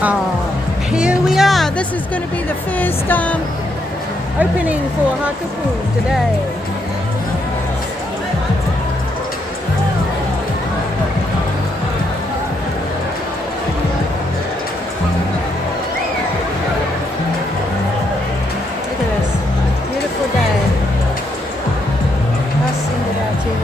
Oh, here we are. This is going to be the first opening for Hakupu today. Look at this. Beautiful day. I'll send it out to you.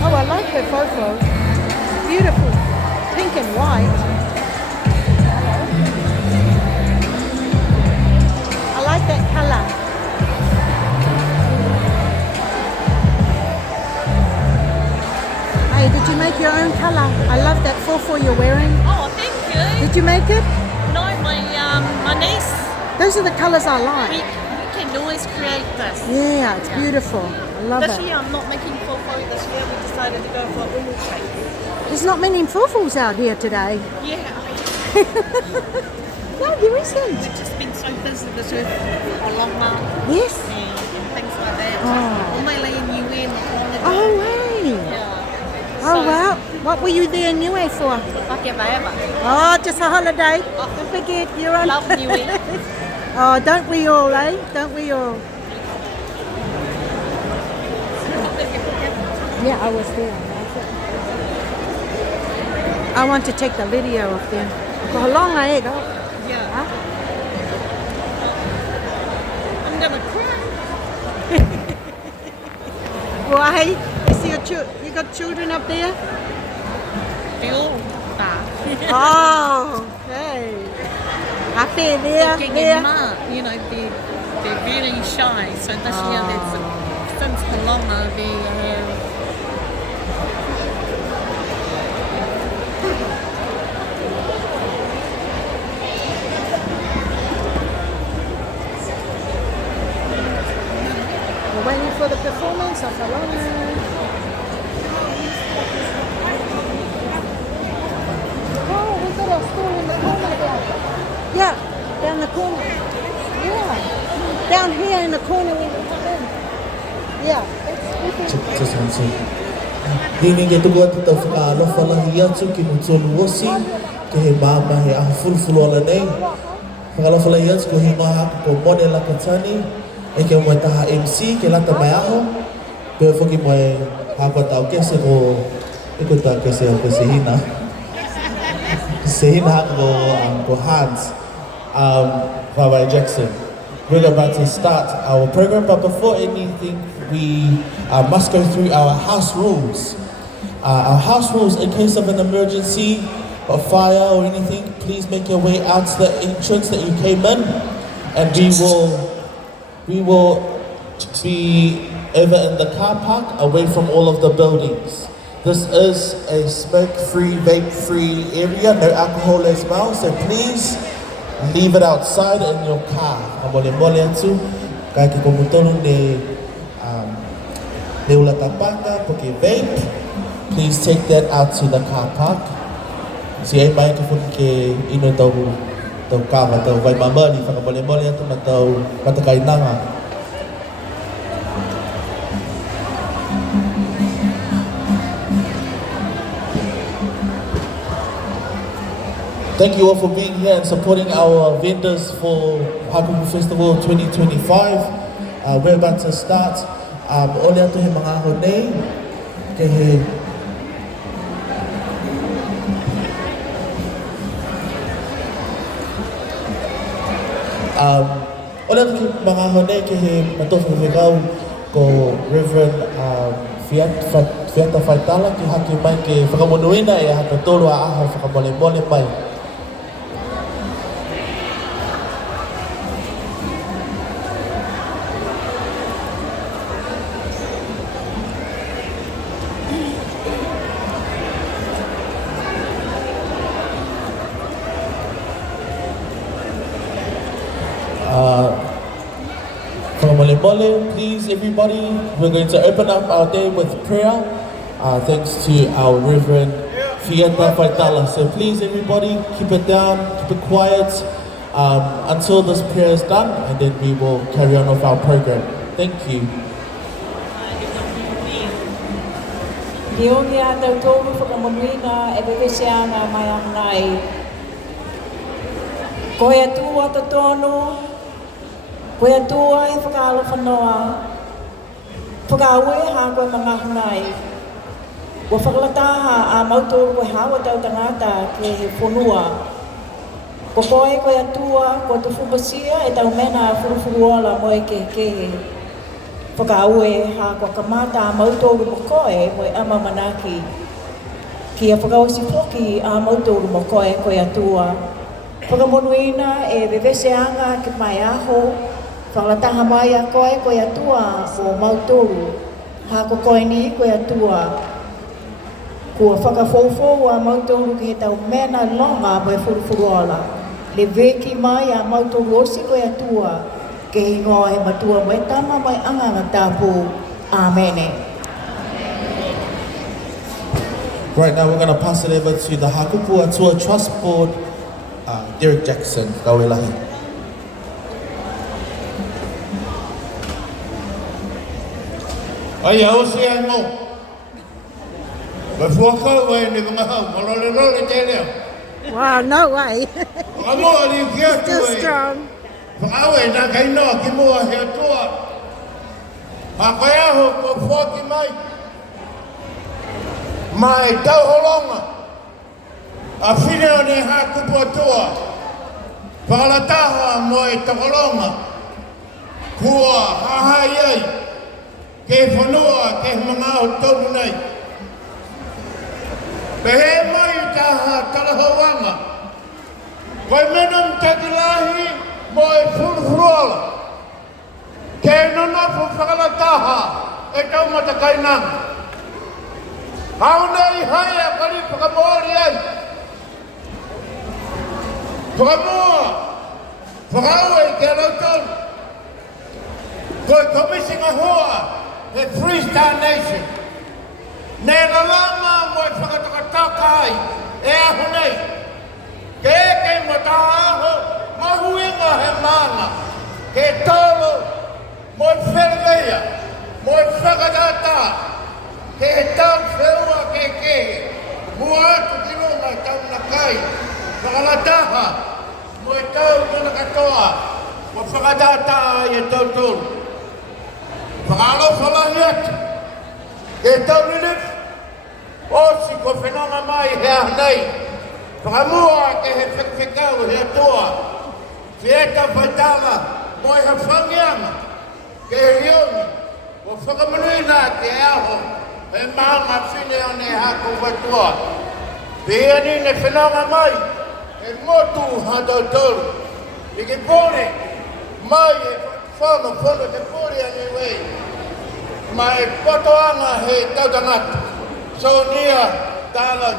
Oh, I like her photo. Beautiful. Pink and white. I like that color. Hey, did you make your own color? I love that fofo you're wearing. Oh, thank you. Did you make it? No, my niece. Those are the colors I like. We can always create this. Yeah, it's beautiful. I love This it. year I'm not making full photo. This year we decided to go for umu shape. There's not many fofos out here today. Yeah. No, there isn't. We've just been so busy this year on Longma Yes. and things like that. Oh. Only in UN. Oh, hey. Yeah. Oh, wow. What were you there in Niue for? Whatever. Oh, just a holiday. Don't forget, you're on. Love Niue. Oh, don't we all, eh? Don't we all? Yeah, I was there. I want to take the video of them. How long I go? Yeah. Huh? I'm gonna cry. Why? You see you got children up there? They all are. Oh, okay. Happy there, Looking there. in March, you know, they're very shy. So this year, since the Longma, they We're waiting for the performance of Alana. Oh, we got our store in the corner there. Yeah, down the corner. Yeah, down here in the corner when we come in. Yeah. Hini ke tuku atu tau whakaalofa lahi atu ki mutolu osi ke he māma he aha fulufulu ala nei. Whakaalofa lahi atu ko he maha ko mone lakatani e ke moe taha MC ke lata mai aho. Pea whuki moe hapa tau kese ko iko tau kese o kese hina. Kese hina hako ko Hans, Wawa Jackson. We're about to start our program, but before anything, we must go through our house rules. Our house rules, in case of an emergency, or fire or anything, please make your way out to the entrance that you came in, and we will be over in the car park, away from all of the buildings. This is a smoke-free, vape-free area, no alcohol as well, so please leave it outside in your car. Mole atu, kai ki komutonu ne ula tapaka, poke vape. Please take that out to the car park. Si ai mai ki fuki ke ino tau kawa, tau vai mamani, whakamole atu na tau patakainanga. Thank you all for being here and supporting our vendors for Hakupu Festival 2025. We're about to start. Ole atu he mga aho nei, ke he ole atu he mga aho nei ke he matofu whekau ko Reverend Fiata Faitala ki haki mai ke whakamonuina e haka tolu a aho whakamole mai. Please everybody, we're going to open up our day with prayer, thanks to our Reverend Fiata Faitala. So please everybody, keep it down, keep it quiet until this prayer is done, and then we will carry on with our program. Thank you. Niongi a tau tōru whakamonuina e pepeseanga mai ahanai. Koe atua ta tonu, koe atua e whakaalo whanoa, whakaawe ha koe mga ahanai. Wa whakalataha a mautoru koe hawa tau tangata ke he whonua. Ko koe koe atua, koe tu whupasia e tau mena furufuruola moe ke kehe. Whakaawe ha koe kamata a mautoru mo koe moe ama manaki. Kia whakawasi whoki a mautoru mo koe koe atua. Whakamonuina e weweseanga ke mai aho. Whakalataha mai a koe koe atua o mautoru. Ha ko koe ni koe atua. Kua whakafofo a mautoru ki he tau mena longa moe furufuruola. Le veki mai a mautoru osi koe atua. Ke hingoa he matua moe tama mai anganga tāpū. Āmene. Right now we're going to pass it over to the Hakupu Atua Trust Board, Derek Jackson. Kawelahi. Ai au se ai mo. Ba fuaka wai ni mga hau, malole te leo. Wow, no way. Amo ali kia tu Still ai. strong. Whakawe na kai noa ki mua he atua. Ha koe aho ko fuaki mai. Mai tau holonga. A whine o ne Hakupu atua. Whakalataha mo e takolonga. Kua hahai ai. Ke whanua ke mga o tonu nei. Pehe mai taha talahawanga. Koe menam takilahi mo e furufuruola. Ke nonofu whakalataha e taumata kainanga. Hau nei hai a kari whakamoori ai. Whakamoa. Whakau e ke rautonu. Koe komisinga hoa e Freestyle Nation. Nei na lama mo e whakatakataka ai e ahu nei. Ke eke mo taha aho mahuinga he mana. Ke tolo mo e whelveia, mo e whakatata. Ke he tau wheua ke kehe. Mua atu ki runga tau na kai. Whakalataha mo e tau nuna katoa. Mo whakatata ai e tau tolu. Whakalo whalahi atu. Ke tau nilif. Osi ko whenonga mai he ahnei. Whakamua ke he whekawhekau he atua. Whieta whaitala mo e he whangianga. Ke he riongi. Ko whakamanuina ke aho. He maanga whine o ne Hakupu atua. Pia ni ne whenonga mai. He motu hatau tolu. I ke pone. Mai e whono te pore ane wei. Mai potoanga he tautangata. Sonia talan.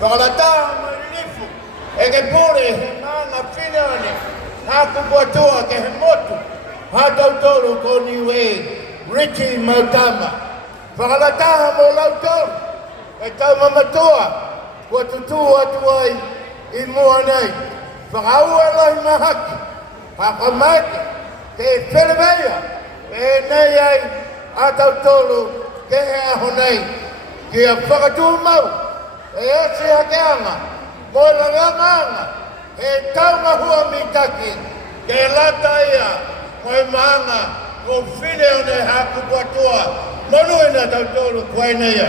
Whakalataha mai rifu. E ke pore he maanga whine o ne Hakupu atua ke he motu. Hatau tolu ko ni wei. Richie Mautama. Whakalataha mo lautou. E tau mamatua. Kua tutu atu ai i mua nei. Whakaua lahi mahaki. Hakamaki. Ke whelewea. E nei ai atau tolu ke he aho nei. Kia whakatu mau. E ase hakeanga. Mo langanga. E tau mahua mitaki. Ke lata ia. Mo e maanga. Ko whine o ne Hakupu atua. Monuina tau tolu koe nei ia.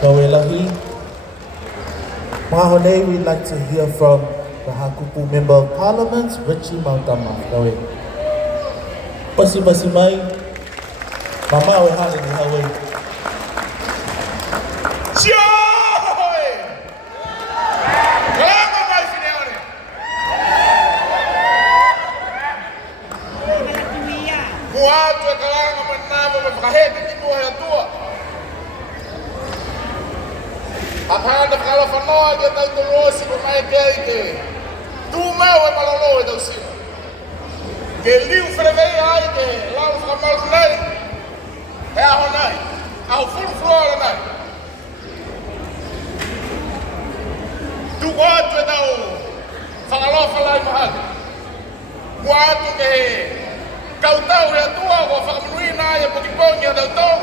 Kawelahi. Mahonei, we'd like to hear from the Hakupu Member of Parliament, Richie Mautama. Kawe. Pasi mai. Mama we hali ni hawe. Joy! Kalama mai sine ore. Kuatu e kalama manama me whakaheke ki mua he atua. Apahanda whakala whanoa ki a tau torosi ko mai ke ike. Tu mau e malolo e tau sina. Ke liu whenevei ai ke lau whakamaru nei. He aho nei. Aho furufuruola nei. Tu atu e tau whakalofa lai mahali. Kuatu ke kautau e atua ko whakamaruina ai e pokipongi a tau tau.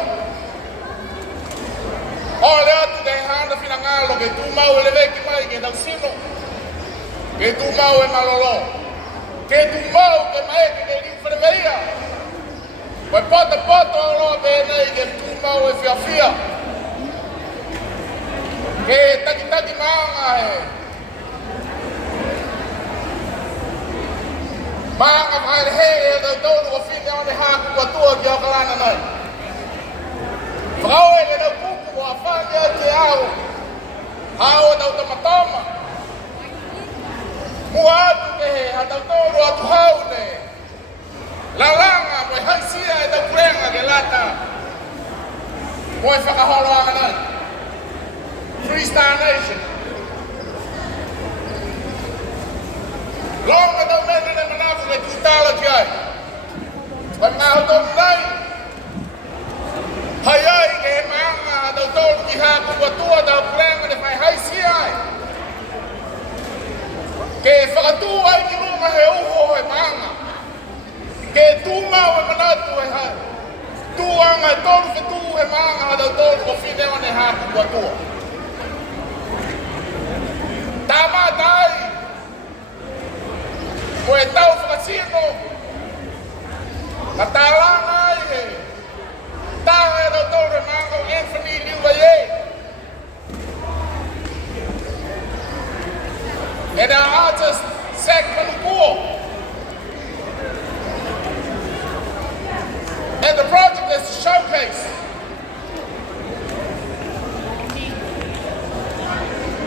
Ole atu te hana fina ngalo ke tu mau ele veki mai ke tau sino. Ke tu mau e malolo. Ke tu mau ke mai ke liu whareveia. Wai pota alo nei ke tu mau e fia. Ke taki maanga he. Maanga whaere he e tau tonu o whine ane Hakupu atua ki o kalana nei. Whakau e le nau pupu o a whāngia te au. Hao tau tamatama. Mua atu ke he ha tau tonu atu hau ne. Lalanga moe haisia e tau kurenga ke lata. Moe whakaholo anga nei. Freestyle Nation. Longa tau mene ne manafu me kutala ki ai. Wai ngā tonu nei. Hai ai ke he maanga tau tonu ki Hakupu atua tau kurenga ne whai haisi ai. Ke whakatu ai ki runga he uho he maanga. Ke tūmau e manatu he hai. Tūanga e tonu whetu he maanga tau tonu ko whinewa ne Hakupu atua. Tā mātai. Ko e tau whakasino. Ka tā langa ai he. Taha e tau tonu he maanga o Anthony Liuwa ye. And our artist, Manukau. And the project is to showcase